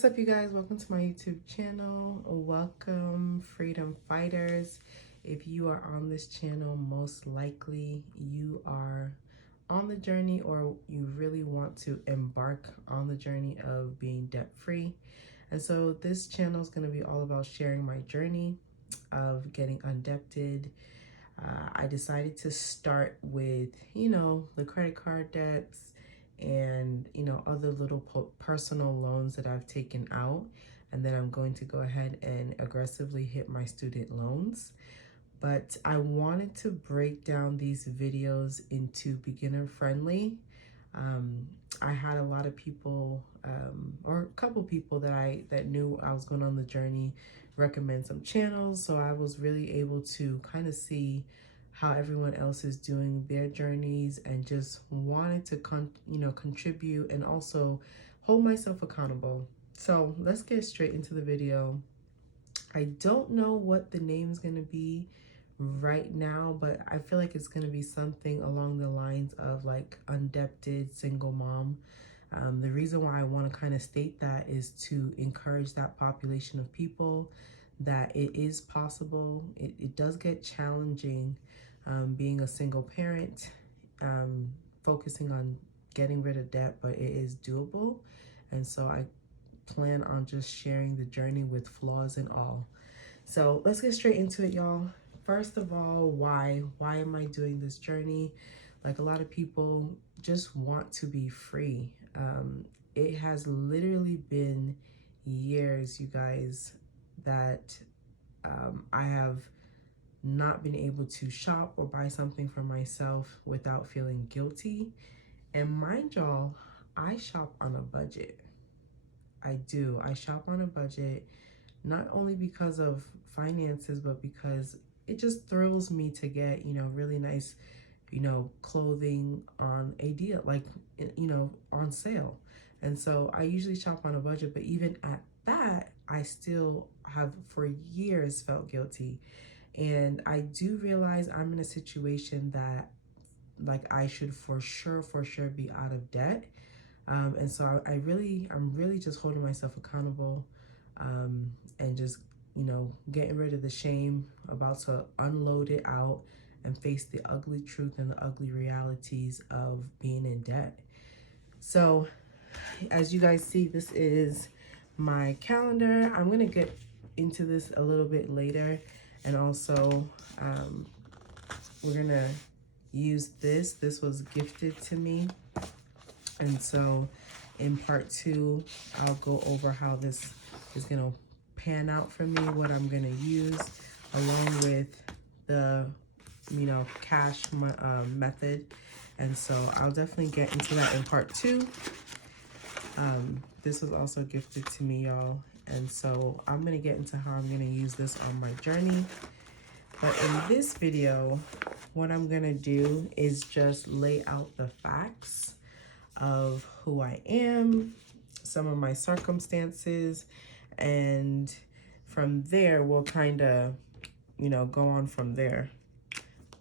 What's up, you guys? Welcome to my YouTube channel. Welcome, freedom fighters. If you are on this channel, most likely you are on the journey, or you really want to embark on the journey of being debt-free. And so this channel is going to be all about sharing my journey of getting undebted. I decided to start with, the credit card debts and, other little personal loans that I've taken out. And then I'm going to go ahead and aggressively hit my student loans. But I wanted to break down these videos into beginner friendly. I had a lot of people, or a couple people that knew I was going on the journey, recommend some channels. So I was really able to kind of see how everyone else is doing their journeys, and just wanted to contribute and also hold myself accountable. So let's get straight into the video. I don't know what the name is going to be right now, but I feel like it's going to be something along the lines of like Un-Debted Single Mom. The reason why I want to kind of state that is to encourage that population of people that it is possible. It does get challenging being a single parent, focusing on getting rid of debt, but it is doable. And so I plan on just sharing the journey with flaws and all. So let's get straight into it, y'all. First of all, why am I doing this journey? Like, a lot of people just want to be free. It has literally been years, you guys, that I have not been able to shop or buy something for myself without feeling guilty. And mind y'all, I shop on a budget. I do. I shop on a budget, not only because of finances, but because it just thrills me to get, really nice, clothing on a deal, like, on sale. And so I usually shop on a budget, but even at that, I still have for years felt guilty. And I do realize I'm in a situation that, like, I should for sure be out of debt. And so I'm really just holding myself accountable, and just, getting rid of the shame, about to unload it out and face the ugly truth and the ugly realities of being in debt. So as you guys see, this is my calendar. I'm going to get into this a little bit later. And also, we're going to use this. This was gifted to me. And so in part 2, I'll go over how this is going to pan out for me, what I'm going to use, along with the, cash method. And so I'll definitely get into that in part 2. This was also gifted to me, y'all. And so I'm going to get into how I'm going to use this on my journey. But in this video, what I'm going to do is just lay out the facts of who I am, some of my circumstances, and from there we'll kind of, go on from there.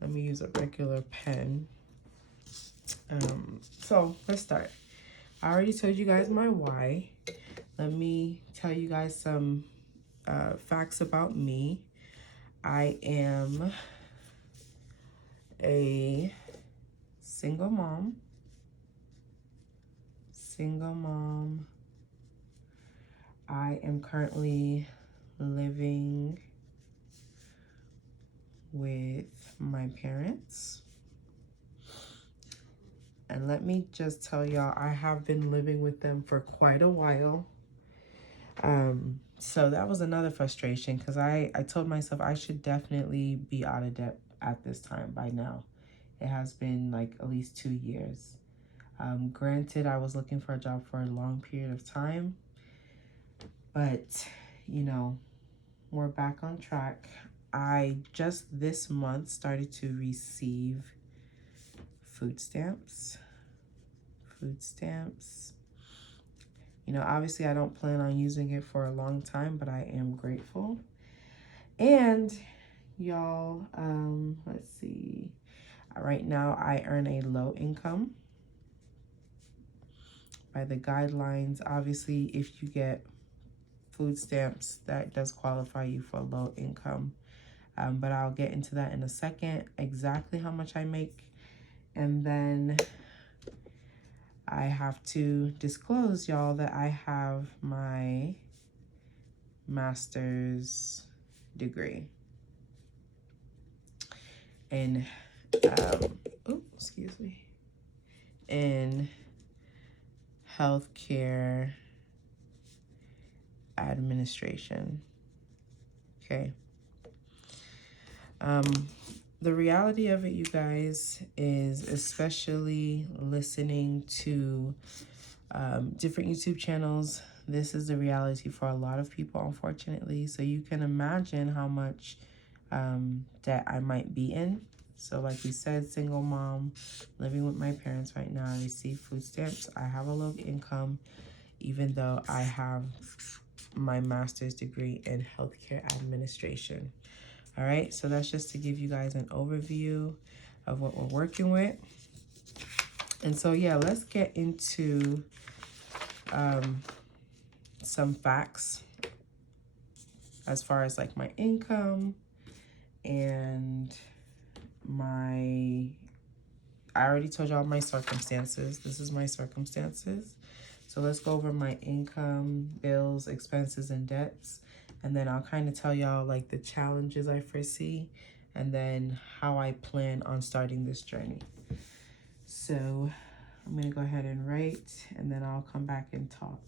Let me use a regular pen. So let's start. I already told you guys my why. Let me tell you guys some facts about me. I am a single mom. I am currently living with my parents. And let me just tell y'all, I have been living with them for quite a while. So that was another frustration, because I told myself I should definitely be out of debt at this time by now. It has been like at least 2 years. Granted, I was looking for a job for a long period of time, but, we're back on track. I just this month started to receive food stamps. Obviously I don't plan on using it for a long time, but I am grateful. And y'all, let's see. Right now I earn a low income. By the guidelines, obviously, if you get food stamps, that does qualify you for low income. But I'll get into that in a second, exactly how much I make. And then I have to disclose, y'all, that I have my master's degree in, in healthcare administration. Okay. The reality of it, you guys, is especially listening to different YouTube channels, this is the reality for a lot of people, unfortunately. So you can imagine how much debt I might be in. So like we said, single mom, living with my parents right now. I receive food stamps. I have a low income, even though I have my master's degree in healthcare administration. All right, so that's just to give you guys an overview of what we're working with. And so, yeah, let's get into some facts as far as like my income and I already told y'all my circumstances. This is my circumstances. So let's go over my income, bills, expenses, and debts. And then I'll kind of tell y'all like the challenges I foresee and then how I plan on starting this journey. So I'm going to go ahead and write and then I'll come back and talk.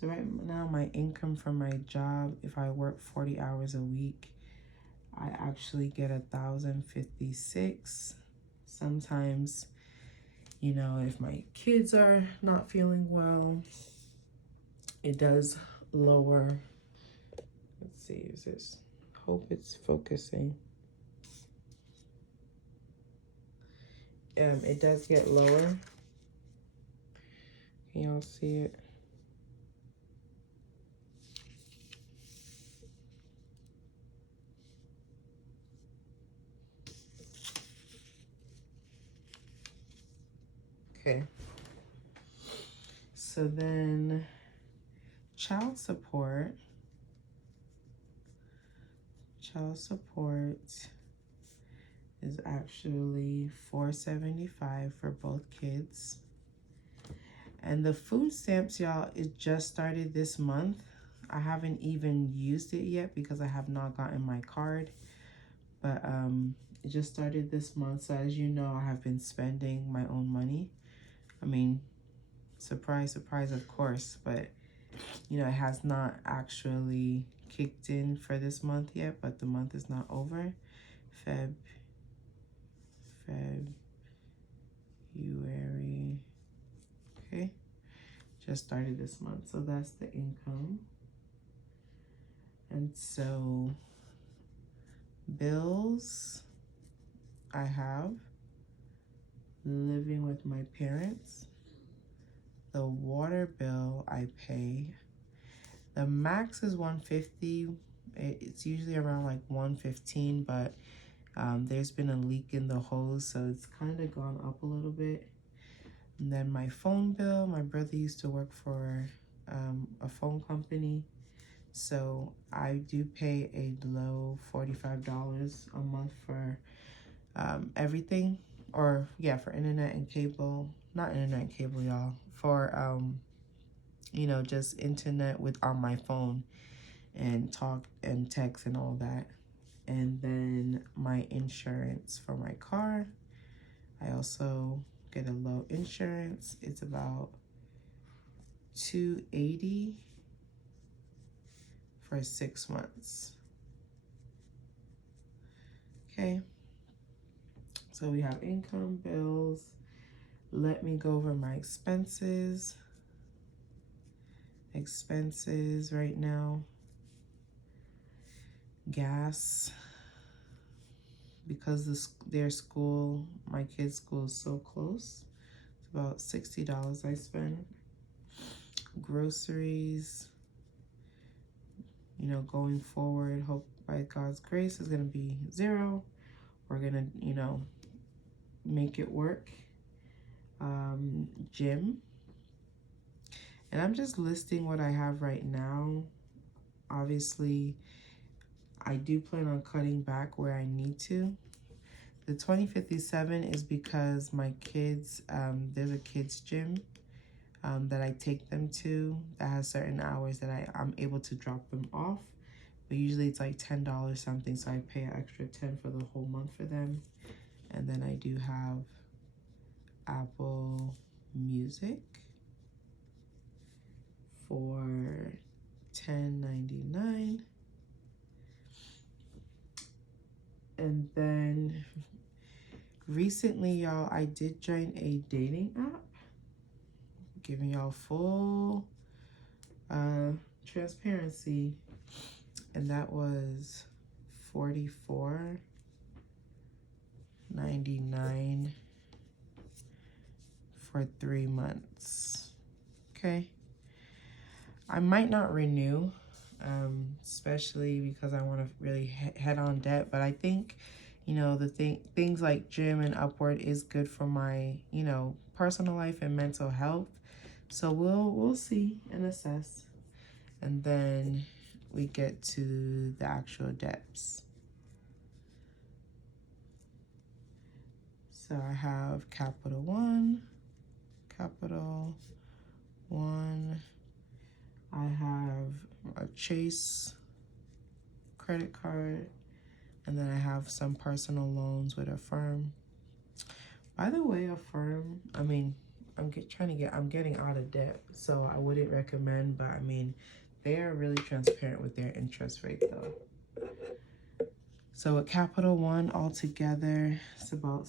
So right now, my income from my job, if I work 40 hours a week, I actually get 1,056. Sometimes, you know, if my kids are not feeling well, it does lower. Let's see, is this? Hope it's focusing. It does get lower. Can y'all see it? Okay. So then child support is actually $475 for both kids. And the food stamps, y'all, it just started this month. I haven't even used it yet because I have not gotten my card. But it just started this month. So as you know, I have been spending my own money. I mean, surprise, surprise, of course. But, you know, it has not actually kicked in for this month yet. But the month is not over. February. Okay. Just started this month. So that's the income. And so bills, I have living with my parents. The water bill I pay. The max is $150. It's usually around like $115, but there's been a leak in the hose, so it's kind of gone up a little bit. And then my phone bill, my brother used to work for a phone company, so I do pay a low $45 a month for everything, or yeah, for internet and cable. Not internet and cable, y'all, for you know, just internet with on my phone and talk and text and all that. And then my insurance for my car, I also get a low insurance. It's about $280 for 6 months. Okay, so we have income, bills. Let me go over my expenses. Expenses right now, gas, because their school, my kid's school is so close, it's about $60 I spend. Groceries, you know, going forward, hope by God's grace is going to be 0. We're going to, you know, make it work. Gym. And I'm just listing what I have right now. Obviously, I do plan on cutting back where I need to. The 2057 is because my kids, there's a kids gym that I take them to that has certain hours that I'm able to drop them off. But usually it's like $10 something, so I pay an extra 10 for the whole month for them. And then I do have Apple Music for $10.99. And then recently, y'all, I did join a dating app, giving y'all full transparency, and that was $44.99 for 3 months. Okay, I might not renew, especially because I want to really head on debt, but I think, you know, the things like gym and Upward is good for my, you know, personal life and mental health. So we'll see and assess. And then we get to the actual debts. So I have Capital One. I have a Chase credit card, and then I have some personal loans with Affirm. By the way, Affirm, I mean, I'm getting out of debt, so I wouldn't recommend, but I mean, they are really transparent with their interest rate though. So with Capital One altogether, it's about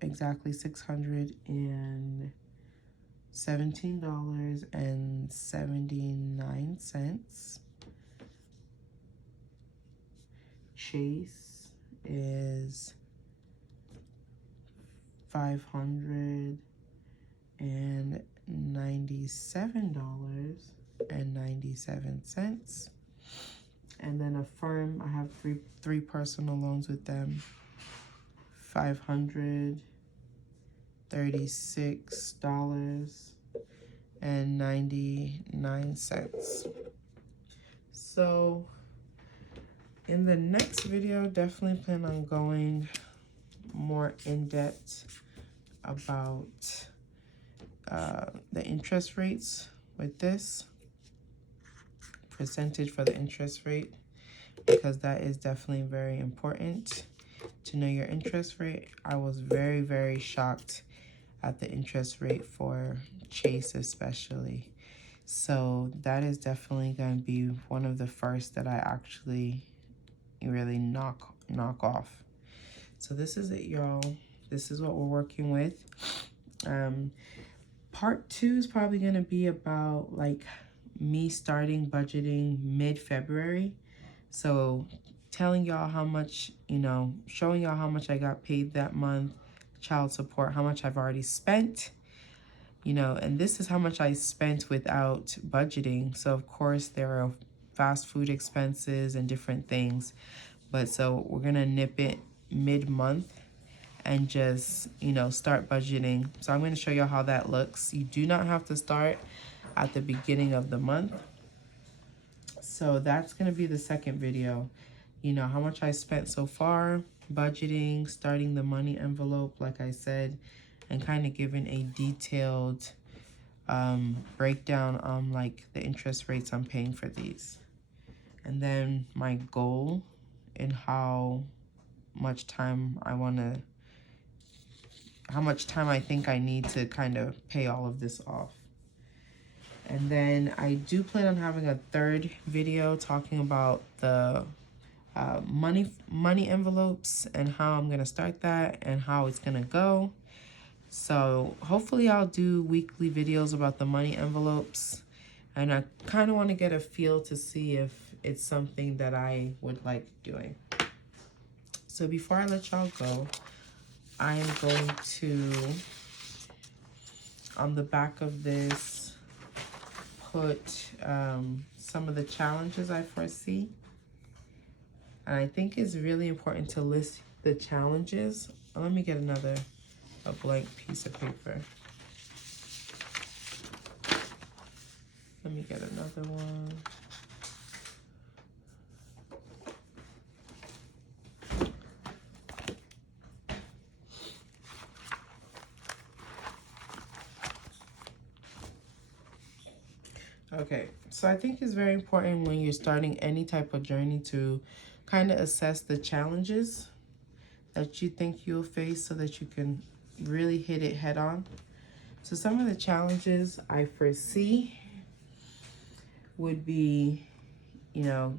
exactly $617.79. Chase is $597.97. And then Affirm, I have three personal loans with them. $536.99. So in the next video, definitely plan on going more in depth about the interest rates with this percentage for the interest rate, because that is definitely very important to know your interest rate. I was very, very shocked at the interest rate for Chase especially. So that is definitely going to be one of the first that I actually really knock off. So this is it, y'all. This is what we're working with. Part 2 is probably going to be about like me starting budgeting mid-February. So telling y'all how much, you know, showing y'all how much I got paid that month, child support, how much I've already spent, you know, and this is how much I spent without budgeting. So of course there are fast food expenses and different things, but so we're gonna nip it mid-month and just, you know, start budgeting. So I'm going to show you how that looks. You do not have to start at the beginning of the month. So that's going to be the second video. You know, how much I spent so far, budgeting, starting the money envelope, like I said, and kind of giving a detailed breakdown on like the interest rates I'm paying for these. And then my goal and how much time I think I need to kind of pay all of this off. And then I do plan on having a third video talking about the money envelopes and how I'm going to start that and how it's going to go. So hopefully I'll do weekly videos about the money envelopes. And I kind of want to get a feel to see if it's something that I would like doing. So before I let y'all go, I am going to, on the back of this, put some of the challenges I foresee. And I think it's really important to list the challenges. Let me get a blank piece of paper. Let me get another one. Okay, so I think it's very important when you're starting any type of journey to kind of assess the challenges that you think you'll face so that you can really hit it head on. So some of the challenges I foresee would be, you know,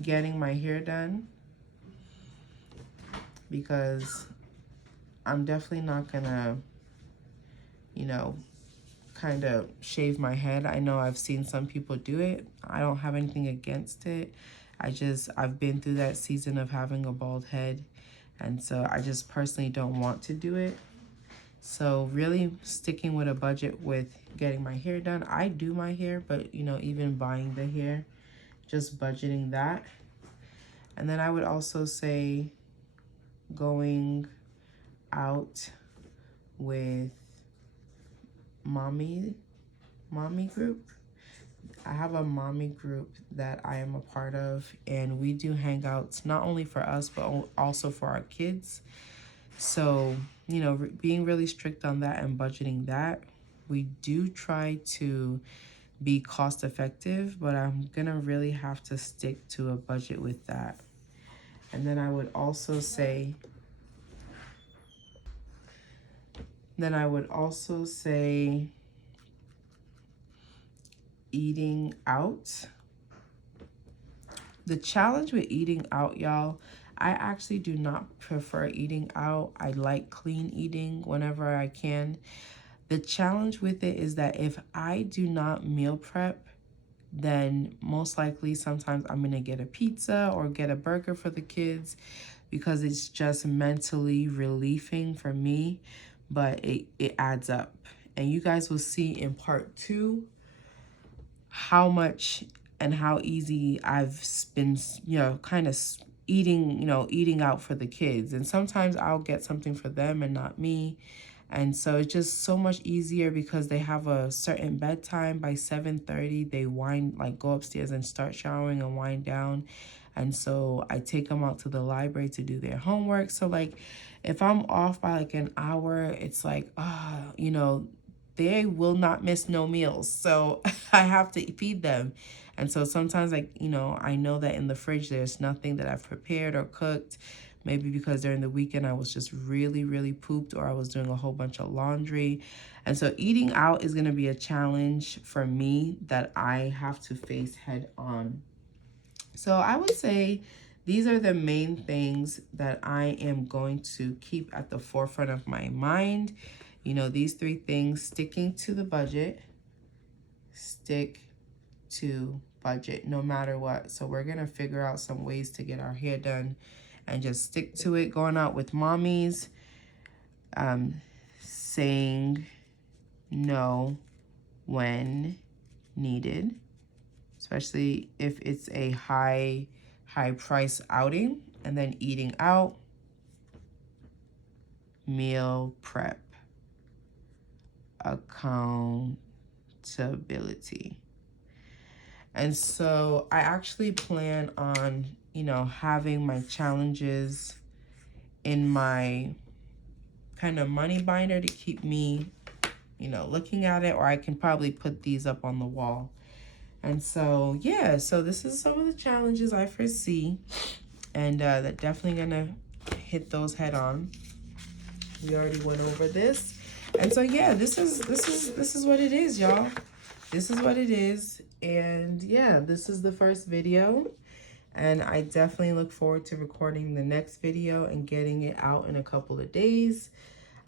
getting my hair done, because I'm definitely not gonna, you know, kind of shave my head. I know I've seen some people do it. I don't have anything against it. I've been through that season of having a bald head, and so I just personally don't want to do it. So really sticking with a budget with getting my hair done. I do my hair, but you know, even buying the hair, just budgeting that. And then I would also say going out with mommy group. I have a mommy group that I am a part of, and we do hangouts not only for us but also for our kids. So, you know, being really strict on that and budgeting that. We do try to be cost effective, but I'm gonna really have to stick to a budget with that. And then I would also say eating out. The challenge with eating out, y'all, I actually do not prefer eating out. I like clean eating whenever I can. The challenge with it is that if I do not meal prep, then most likely sometimes I'm gonna get a pizza or get a burger for the kids, because it's just mentally relieving for me, but it adds up. And you guys will see in part 2 how much and how easy I've been, you know, kind of eating out for the kids. And sometimes I'll get something for them and not me. And so it's just so much easier because they have a certain bedtime. By 7:30, they go upstairs and start showering and wind down. And so I take them out to the library to do their homework. So like, if I'm off by like an hour, it's like, you know, they will not miss no meals. So I have to feed them. And so sometimes, like, you know, I know that in the fridge, there's nothing that I've prepared or cooked. Maybe because during the weekend I was just really, really pooped, or I was doing a whole bunch of laundry. And so eating out is going to be a challenge for me that I have to face head on. So I would say these are the main things that I am going to keep at the forefront of my mind. You know, these 3 things: sticking to the budget, stick to budget no matter what. So we're going to figure out some ways to get our hair done and just stick to it. Going out with mommies, saying no when needed, especially if it's a high price outing. And then eating out, meal prep, accountability. And so I actually plan on, you know, having my challenges in my kind of money binder to keep me, you know, looking at it, or I can probably put these up on the wall. And so, yeah, so this is some of the challenges I foresee, and that definitely gonna hit those head on. We already went over this. And so, yeah, this is what it is, y'all. This is what it is. And yeah, this is the first video, and I definitely look forward to recording the next video and getting it out in a couple of days.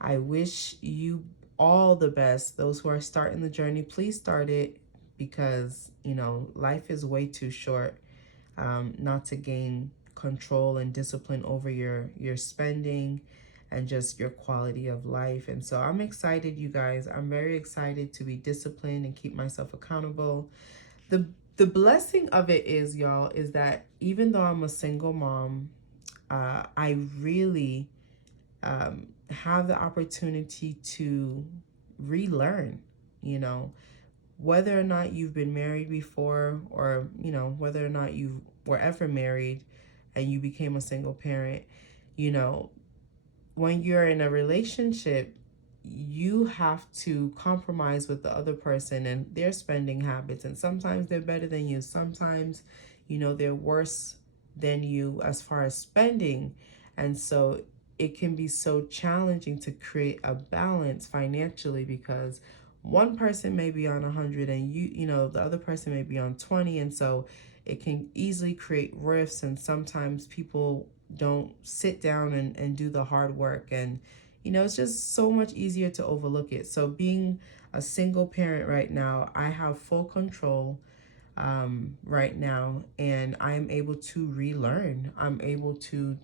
I wish you all the best. Those who are starting the journey, please start it, because, you know, life is way too short not to gain control and discipline over your spending and just your quality of life. And so I'm excited, you guys. I'm very excited to be disciplined and keep myself accountable. The The blessing of it is, y'all, is that even though I'm a single mom, I really have the opportunity to relearn, you know, whether or not you've been married before, or, you know, whether or not you were ever married and you became a single parent, you know, when you're in a relationship, you have to compromise with the other person and their spending habits. And sometimes they're better than you. Sometimes, you know, they're worse than you as far as spending. And so it can be so challenging to create a balance financially, because one person may be on 100 and you know, the other person may be on 20. And so it can easily create rifts. And sometimes people don't sit down and do the hard work. And, you know, it's just so much easier to overlook it. So being a single parent right now, I have full control right now, and I'm able to relearn. I'm able to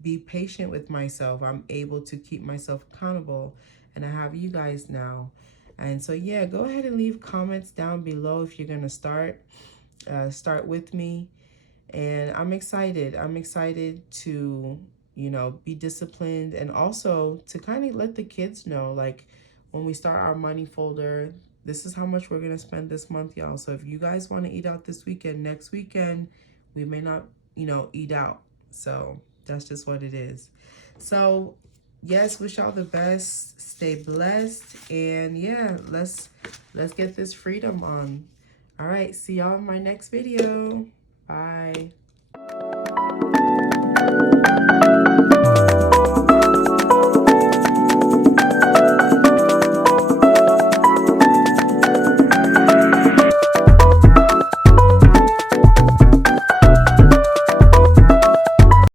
be patient with myself. I'm able to keep myself accountable, and I have you guys now. And so, yeah, go ahead and leave comments down below if you're going to start with me. And I'm excited. I'm excited to, you know, be disciplined, and also to kind of let the kids know, like, when we start our money folder, this is how much we're going to spend this month, y'all. So if you guys want to eat out this weekend, next weekend, we may not, you know, eat out. So that's just what it is. So yes, wish y'all the best. Stay blessed. And yeah, let's get this freedom on. All right, see y'all in my next video. Bye.